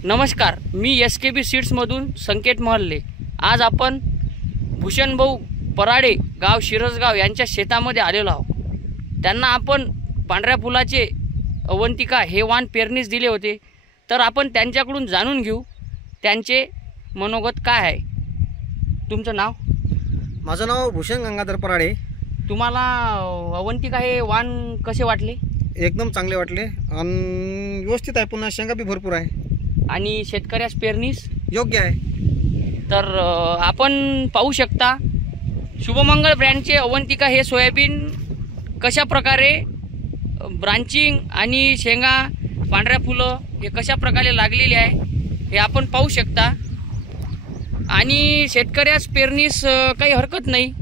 नमस्कार, मी SKB सीड्समधून संकेत महल्ले। आज आपण भूषणभाऊ पराडे गाव शिरसगाव यांच्या शेतामध्ये आलेलो आहोत। त्यांना आपण पांढऱ्या फुलाचे अवंतिका हे वाण पेरणीस दिले होते, तर आपण त्यांच्याकडून जाणून घेऊ त्यांचे मनोगत काय आहे। तुमचं नाव? माझं नाव भूषण गंगाधर पराडे। तुम्हाला अवंतिका हे वाण कसे वाटले? एकदम चांगले वाटले आणि व्यवस्थित आहे, पुन्हा शेंगा बी भरपूर आहे आणि शेतकऱ्यास पेरणीस योग्य आहे। तर आपण पाहू शकता शुभमंगल ब्रँडचे अवंतिका हे सोयाबीन कशा प्रकारे ब्रांचिंग आणि शेंगा पांढऱ्या फुलं हे कशा प्रकारे लागलेले आहे हे आपण पाहू शकता। आणि शेतकऱ्यास पेरणीस काही हरकत नाही।